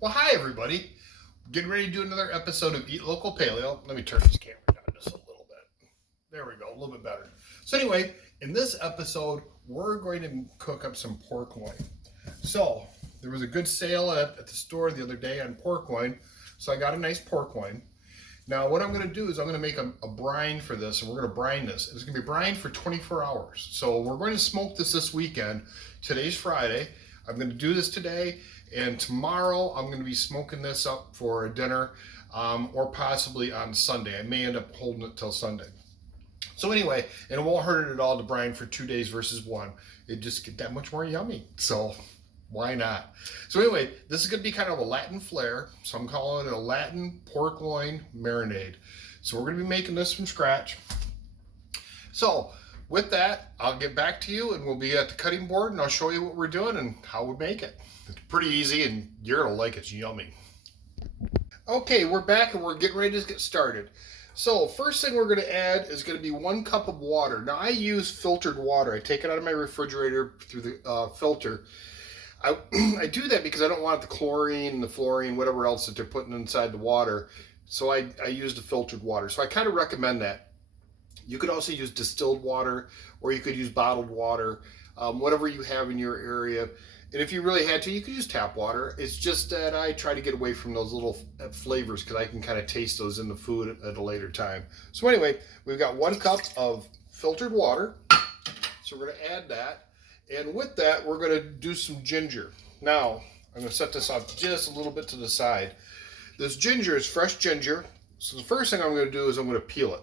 Well, hi everybody. Getting ready to do another episode of Eat Local Paleo. Let me turn this camera down just a little bit. There we go, a little bit better. So anyway, in this episode, we're going to cook up some pork loin. So there was a good sale at the store the other day on pork loin, so I got a nice pork loin. Now what I'm going to do is I'm going to make a brine for this, and we're going to brine this. It's going to be brined for 24 hours. So we're going to smoke this weekend. Today's Friday. I'm going to do this today, and tomorrow I'm going to be smoking this up for a dinner, or possibly on Sunday. I may end up holding it till Sunday. So anyway, and it won't hurt it at all to brine for 2 days versus one. It just get that much more yummy. So why not? So anyway, this is going to be kind of a Latin flair. So I'm calling it a Latin pork loin marinade. So we're going to be making this from scratch. So with that, I'll get back to you and we'll be at the cutting board and I'll show you what we're doing and how we make it. It's pretty easy and you're going to like it. It's yummy. Okay, we're back and we're getting ready to get started. So first thing we're going to add is going to be 1 cup of water. Now I use filtered water. I take it out of my refrigerator through the filter. I do that because I don't want the chlorine and the fluorine, whatever else that they're putting inside the water. So I use the filtered water. So I kind of recommend that. You could also use distilled water, or you could use bottled water, whatever you have in your area. And if you really had to, you could use tap water. It's just that I try to get away from those little flavors because I can kind of taste those in the food at a later time. So anyway, we've got 1 cup of filtered water. So we're going to add that. And with that, we're going to do some ginger. Now, I'm going to set this off just a little bit to the side. This ginger is fresh ginger. So the first thing I'm going to do is I'm going to peel it.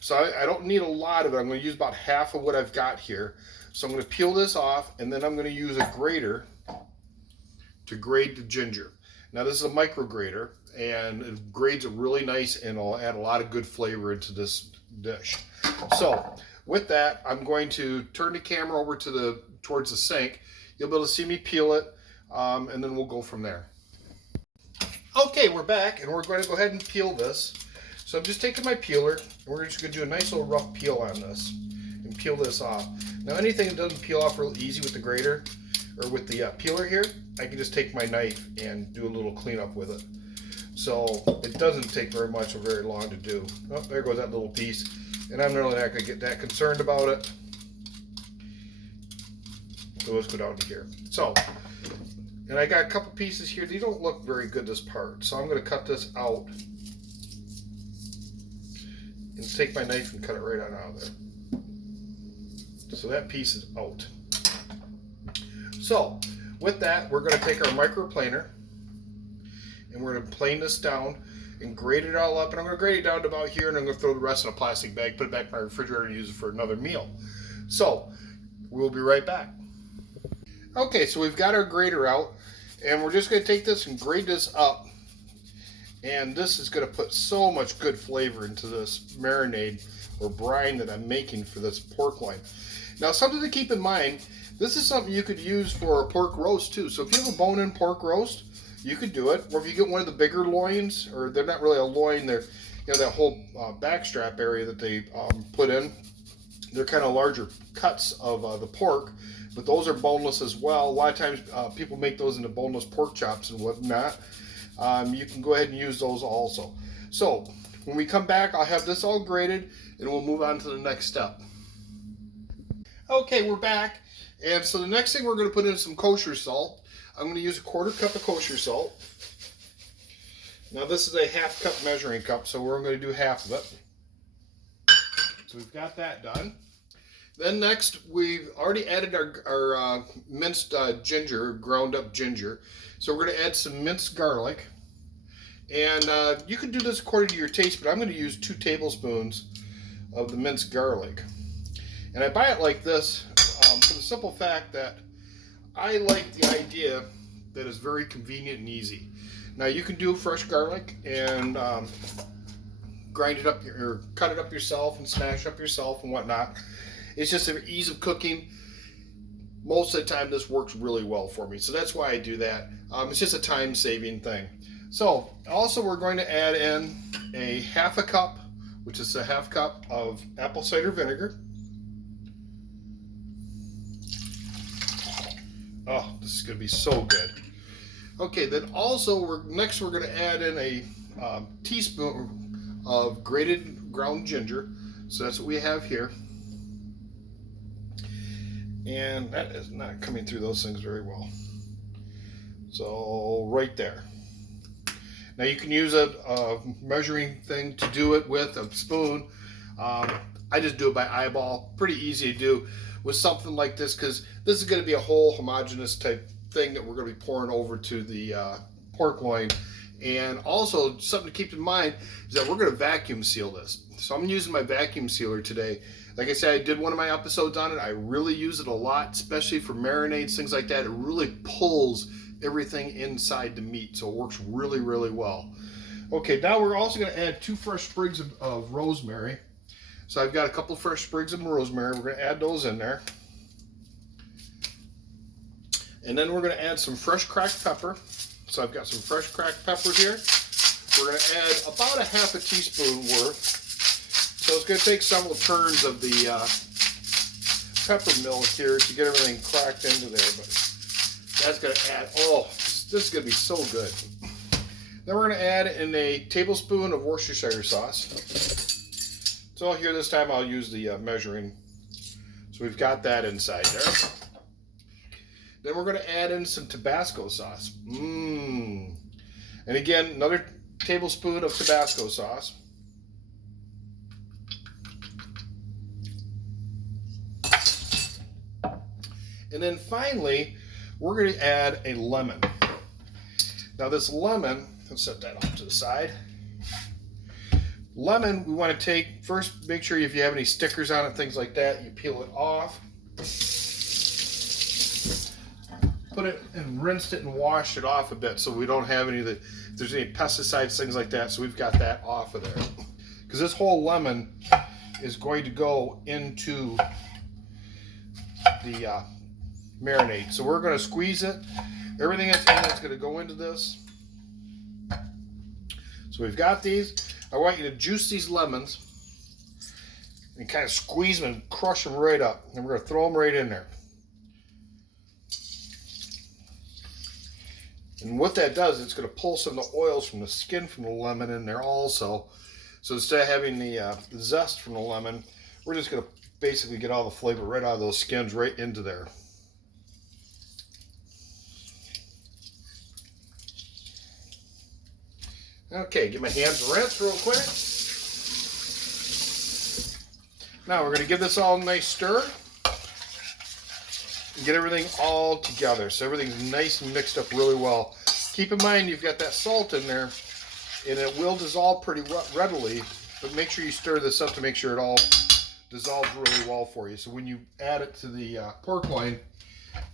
So I don't need a lot of it. I'm going to use about half of what I've got here. So I'm going to peel this off, and then I'm going to use a grater to grate the ginger. Now this is a micro grater, and it grades it really nice, and it'll add a lot of good flavor into this dish. So with that, I'm going to turn the camera over to towards the sink. You'll be able to see me peel it, and then we'll go from there. Okay, we're back, and we're going to go ahead and peel this. So I'm just taking my peeler, and we're just going to do a nice little rough peel on this and peel this off. Now anything that doesn't peel off real easy with the grater or with the peeler here, I can just take my knife and do a little cleanup with it. So it doesn't take very much or very long to do. Oh, there goes that little piece. And I'm really not going to get that concerned about it. So let's go down to here. So, and I got a couple pieces here. These don't look very good, this part. So I'm going to cut this out. And take my knife and cut it right on out of there. So that piece is out. So with that, we're going to take our microplaner and we're going to plane this down and grate it all up. And I'm going to grate it down to about here, and I'm going to throw the rest in a plastic bag, put it back in my refrigerator, and use it for another meal. So we'll be right back. Okay, so we've got our grater out, and we're just going to take this and grate this up. And this is going to put so much good flavor into this marinade or brine that I'm making for this pork loin. Now, something to keep in mind, this is something you could use for a pork roast too. So if you have a bone-in pork roast, you could do it. Or if you get one of the bigger loins, or they're not really a loin, they're, you know, that whole backstrap area that they put in, they're kind of larger cuts of the pork, but those are boneless as well. A lot of times people make those into boneless pork chops and whatnot. You can go ahead and use those also. So when we come back, I'll have this all grated and we'll move on to the next step. Okay, we're back. And so the next thing, we're going to put in some kosher salt. I'm going to use a 1/4 cup of kosher salt. Now this is a 1/2 cup measuring cup, so we're going to do half of it. So we've got that done. Then next, we've already added our minced ginger, ground up ginger. So we're going to add some minced garlic. And you can do this according to your taste, but I'm going to use 2 tablespoons of the minced garlic. And I buy it like this for the simple fact that I like the idea that it's very convenient and easy. Now you can do fresh garlic and grind it up or cut it up yourself and smash up yourself and whatnot. It's just an ease of cooking. Most of the time this works really well for me, so that's why I do that. It's just a time-saving thing. So also we're going to add in a 1/2 cup, which is a 1/2 cup of apple cider vinegar. Oh, this is going to be so good. Okay, then also we're going to add in a teaspoon of grated ground ginger. So that's what we have here. And that is not coming through those things very well. So right there. Now you can use a measuring thing to do it with, a spoon. I just do it by eyeball. Pretty easy to do with something like this, because this is going to be a whole homogeneous type thing that we're going to be pouring over to the pork loin. And also something to keep in mind is that we're going to vacuum seal this. So I'm using my vacuum sealer today. Like I said, I did one of my episodes on it. I really use it a lot, especially for marinades, things like that. It really pulls everything inside the meat, so it works really, really well. Okay, now we're also going to add 2 fresh sprigs of rosemary. So I've got a couple of fresh sprigs of rosemary. We're going to add those in there. And then we're going to add some fresh cracked pepper. So I've got some fresh cracked peppers here. We're going to add about a half a teaspoon worth. So it's going to take several turns of the pepper mill here to get everything cracked into there. But that's going to add, oh, this is going to be so good. Then we're going to add in a tablespoon of Worcestershire sauce. So here this time I'll use the measuring. So we've got that inside there. Then we're going to add in some Tabasco sauce. And again, another tablespoon of Tabasco sauce. And then finally, we're going to add a lemon. Now this lemon, let's set that off to the side. Lemon, we want to take, first make sure if you have any stickers on it, things like that, you peel it off. Put it and rinsed it and washed it off a bit so we don't have any of the, if there's any pesticides, things like that, so we've got that off of there. Because this whole lemon is going to go into the marinade. So we're going to squeeze it. Everything that's in it is going to go into this. So we've got these. I want you to juice these lemons and kind of squeeze them and crush them right up. And we're going to throw them right in there. And what that does, it's going to pull some of the oils from the skin from the lemon in there also. So instead of having the zest from the lemon, we're just going to basically get all the flavor right out of those skins right into there. Okay, get my hands rinsed real quick. Now we're going to give this all a nice stir. And get everything all together so everything's nice and mixed up really well. Keep in mind you've got that salt in there and it will dissolve pretty readily, but make sure you stir this up to make sure it all dissolves really well for you. So when you add it to the pork loin,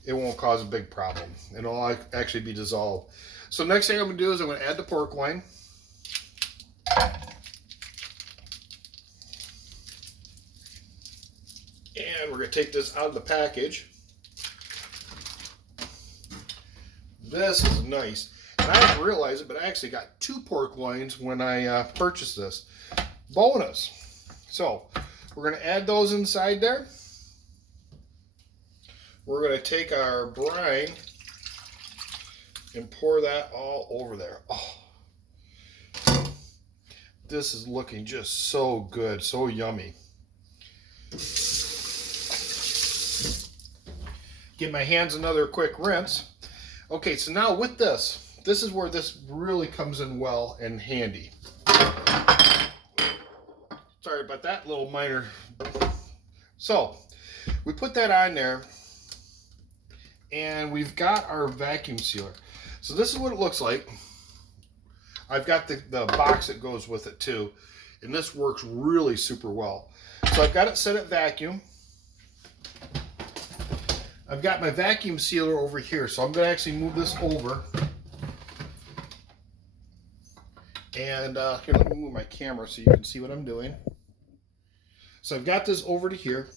it won't cause a big problem. It'll actually be dissolved. So next thing I'm going to do is I'm going to add the pork loin. And we're going to take this out of the package. This is nice. And I didn't realize it, but I actually got 2 pork loins when I purchased this. Bonus. So we're going to add those inside there. We're going to take our brine and pour that all over there. Oh, this is looking just so good, so yummy. Give my hands another quick rinse. Okay, so now with this is where this really comes in well and handy. Sorry about that little minor. So we put that on there and we've got our vacuum sealer. So this is what it looks like. I've got the box that goes with it too, and this works really super well. So I've got it set at vacuum. I've got my vacuum sealer over here, so I'm going to actually move this over. And here, let me move my camera so you can see what I'm doing. So I've got this over to here.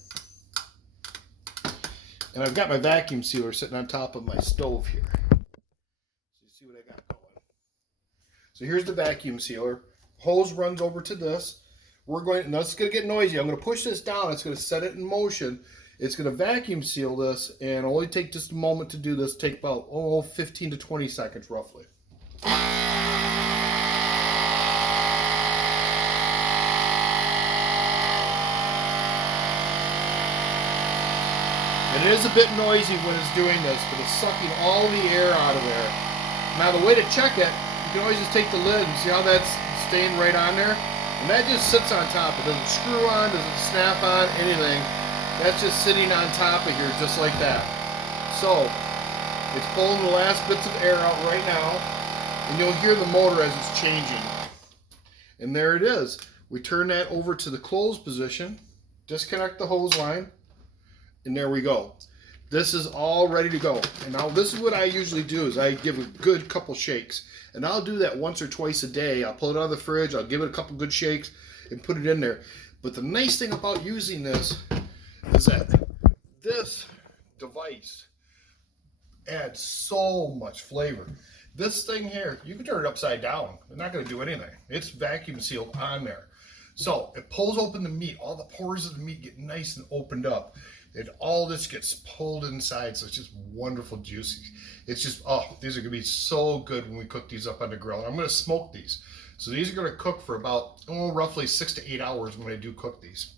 And I've got my vacuum sealer sitting on top of my stove here. So you see what I got going. So here's the vacuum sealer. Hose runs over to this. We're going, now it's going to get noisy. I'm going to push this down. It's going to set it in motion. It's going to vacuum seal this, and only take just a moment to do this. Take about 15 to 20 seconds roughly. And it is a bit noisy when it's doing this, but it's sucking all the air out of there. Now the way to check it, you can always just take the lid and see how that's staying right on there. And that just sits on top. It doesn't screw on, doesn't snap on, anything. That's just sitting on top of here just like that. So, it's pulling the last bits of air out right now. And you'll hear the motor as it's changing. And there it is. We turn that over to the closed position. Disconnect the hose line. And there we go. This is all ready to go. And now this is what I usually do is I give a good couple shakes. And I'll do that once or twice a day. I'll pull it out of the fridge, I'll give it a couple good shakes and put it in there. But the nice thing about using this is that this device adds so much flavor. This thing here, you can turn it upside down. It's not going to do anything. It's vacuum sealed on there. So it pulls open the meat. All the pores of the meat get nice and opened up. And all this gets pulled inside, so it's just wonderful juicy. It's just, oh, these are going to be so good when we cook these up on the grill. And I'm going to smoke these. So these are going to cook for about, roughly 6 to 8 hours when I do cook these.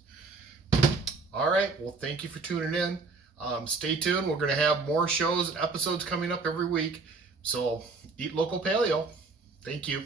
All right, well, thank you for tuning in. Stay tuned. We're going to have more shows and episodes coming up every week. So eat local paleo. Thank you.